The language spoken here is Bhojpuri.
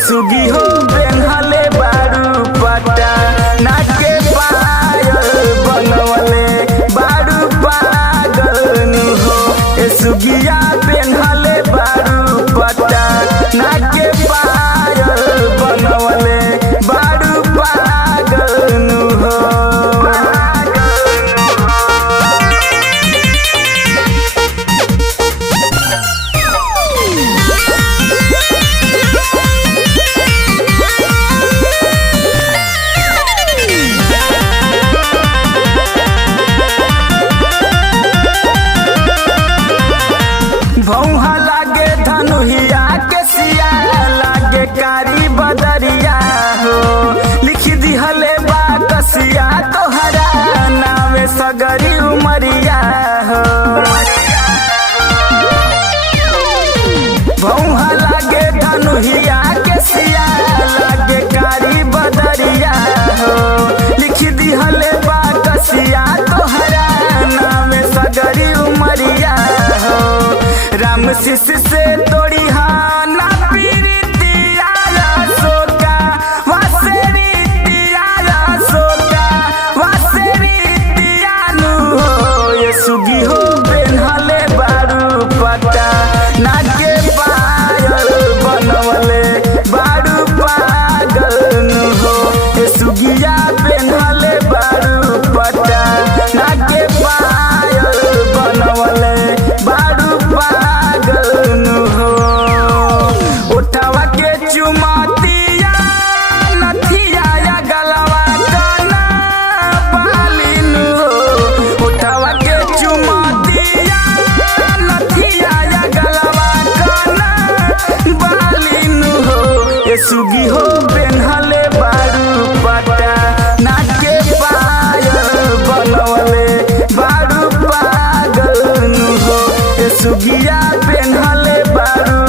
सुगी हो पेन्हले बारू पट्टा नाके पायल बनवले बारू पागल नु हो। सुगिया पेन्हले बारू पट्टा नाके पायल बनवले बारू पागल नु हो। भौहा लागे धनुहिया के सिया लागे कारी बदरिया हो। लिख दिहले बा कसिया तोहरा नावे सगरी उमरिया हो। भौहा लागे धनुहिया के सिया लागे कारी बदरिया हो। लिख दिहले बा कसिया तोहरा नावे सगरी उमरिया हो। राम शिष से तोड़ी ना पीरितिया सोका वासेरितिया सोका वासेरितिया नु हो। ये सुगी हो पेन्हले बारू पट्टा नाके पायल बनवले बारू पागल नु हो। ये सुगिया पेन्हले बारू पट्टा नाके पायल बनवले बारू पागल नु हो। उठावा के चुमातिया नथिया या गलवा कना बाली नु हो। उठावा के चुमातिया नथिया या गलवा कना बाली नु हो। ये सुगी हो पेन्हले बारू पट्टा नाके पायल बनवले बारू पागल नु हो। ये सुगिया पेन्हले बारू